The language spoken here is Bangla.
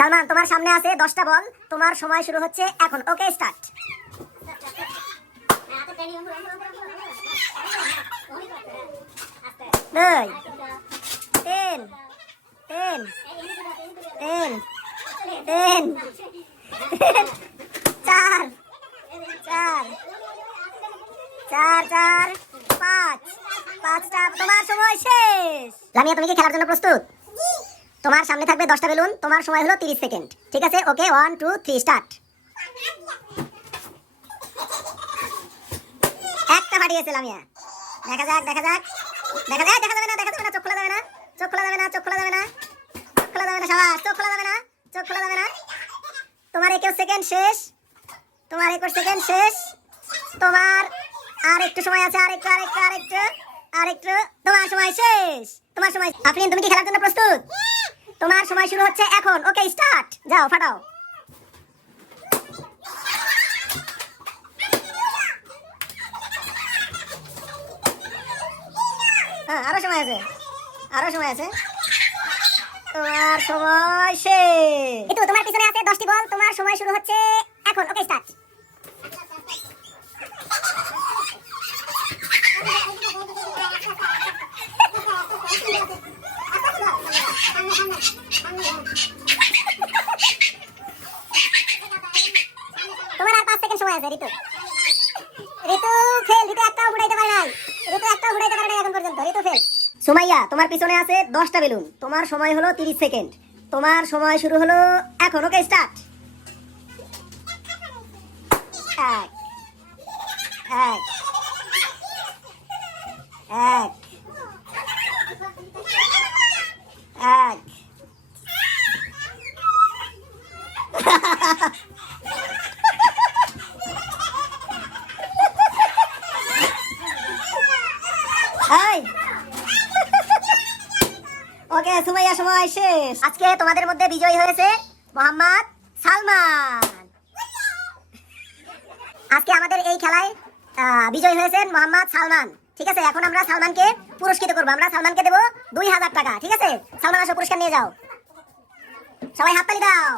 সালমান, তোমার সামনে আছে 10টা বল। তোমার সময় শুরু হচ্ছে এখন। ওকে, স্টার্ট। 2 3 3 3 3 4 4 4 4 5 5টা। তোমার সময় শেষ। লামিয়া, তুমি কি খেলার জন্য প্রস্তুত? তোমার সামনে থাকবে 10টা বেলুন। তোমার সময় হলো 30 সেকেন্ড। ঠিক আছে? ওকে, 1 2 3 স্টার্ট। একটা ফাটিয়েছে লামিয়া। দেখা যাক দেখা যাক দেখা যাক। দেখা যাবে না, দেখা যাবে না, চোখ খোলা যাবে না, চোখ খোলা যাবে না, চোখ খোলা যাবে না, চোখ খোলা যাবে না। শাবাশ, চোখ খোলা যাবে না, চোখ খোলা যাবে না। তোমার 21 সেকেন্ড শেষ। তোমার 21 সেকেন্ড শেষ। তোমার আর একটু সময় আছে, আরেকটু আরেকটু আরেকটু আরেকটু। তোমার সময় শেষ। তোমার সময়। আফরিন, তুমি কি খেলার জন্য প্রস্তুত? তোমার সময় শুরু হচ্ছে এখন। ওকে, স্টার্ট। যাও, ফাটাও। হ্যাঁ, আরো সময় আছে, আরো সময় আছে। তোমার সময় শেষ। এই তো, তোমার পিছনে আছে 10টি বল। তোমার সময় শুরু হচ্ছে এখন। ওকে, স্টার্ট। তোমার আর 5 সেকেন্ড সময় আছে। ঋতু, ঋতু ফেল। ঋতু একটাও উড়াইতে পারে নাই। ঋতু একটাও উড়াইতে পারে নাই এখন পর্যন্ত। ঋতু ফেল। সুমাইয়া, তোমার পিছনে আছে 10টা বেলুন। তোমার সময় হলো 30 সেকেন্ড। তোমার সময় শুরু হলো এখন। ওকে, স্টার্ট। 1 1 1 1 ওকে, সুমাইয়া, সময় শেষ। আজকে তোমাদের মধ্যে বিজয়ী হয়েছে মোহাম্মদ সালমান। আজকে আমাদের এই খেলায় বিজয়ী হয়েছেন মোহাম্মদ সালমান। ঠিক আছে? এখন আমরা সালমানকে পুরস্কৃত করবো। আমরা সালমানকে দেবো 2000 টাকা। ঠিক আছে? সালমান, আসো, পুরস্কার নিয়ে যাও। সবাই হাততালি দাও।